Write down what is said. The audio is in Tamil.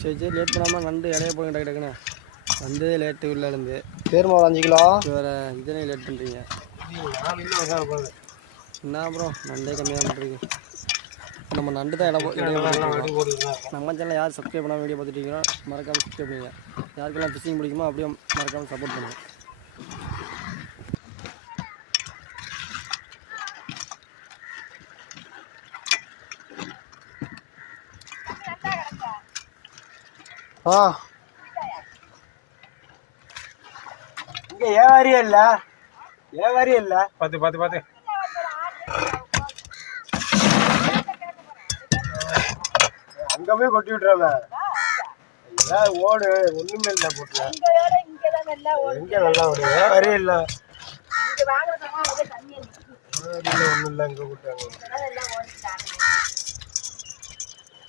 சரி சரி லேட் பண்ணாமல் நண்டு இலைய போடுங்க டக்கு டக்குன்னு வந்ததே லேட்டு உள்ளேருந்து பேருமா 5 கிலோ வேறு இதனே லேட் பண்ணுறீங்க என்ன அப்புறம் நண்டே கம்மியாக பண்ணிருக்கு நம்ம நண்டு தான் நம்ம சேனலில் யார் சப்ஸ்கிரைப் பண்ணாமல் வீடியோ பார்த்துட்டு இருக்கீங்களோ மறக்காமல் சப்ஸ்கிரைப் பண்ணுங்க யாருக்கெல்லாம் ஃபிஷிங் பிடிக்குமோ அப்படியே மறக்காமல் சப்போர்ட் பண்ணுங்க இங்கே ஏவாரியே இல்லை பார்த்து அங்கே போய் கொட்டி விட்டுறாங்க ஓடு ஒன்றுமே இல்லை போட்டுல எங்கே நல்லா ஓடு ஏவாரியே இல்லை ஒன்றும் இல்லை இங்கே போட்டாங்க